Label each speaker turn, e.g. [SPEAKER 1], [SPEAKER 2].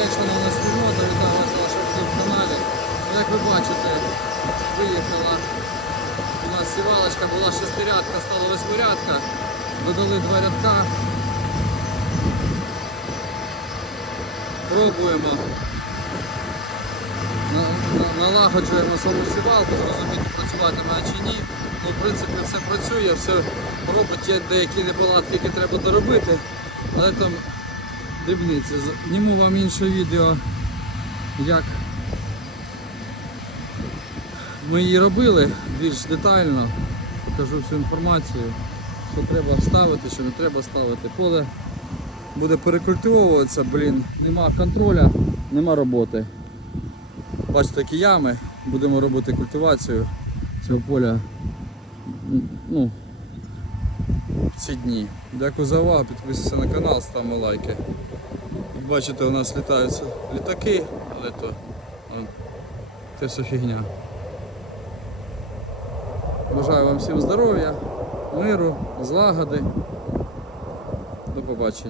[SPEAKER 1] Сонячно на спільнота, вітаю вас на нашому каналі. Ну, Як ви бачите, виїхала у нас сівалочка, була шестирядка, стала восьмирядка. Додали два рядка. Пробуємо. На- на- Налагоджуємо саму сівалку, зрозуміти працюватиме чи ні. Ну, в принципі, все працює, все робить є деякі неполадки, які треба доробити. Але там дрібниці. Зніму вам інше відео, як ми її робили більш детально. Покажу всю інформацію, що треба ставити, що не треба ставити. Поле буде перекультивовуватися, блін, нема контроля, нема роботи. Бачите, такі ями, будемо робити культивацію цього поля. Ну, в ці дні. Дякую за увагу, підписуйся на канал, ставимо лайки. Як бачите, у нас літаються літаки, але то це все фігня. Бажаю вам всім здоров'я, миру, злагоди. До побачення.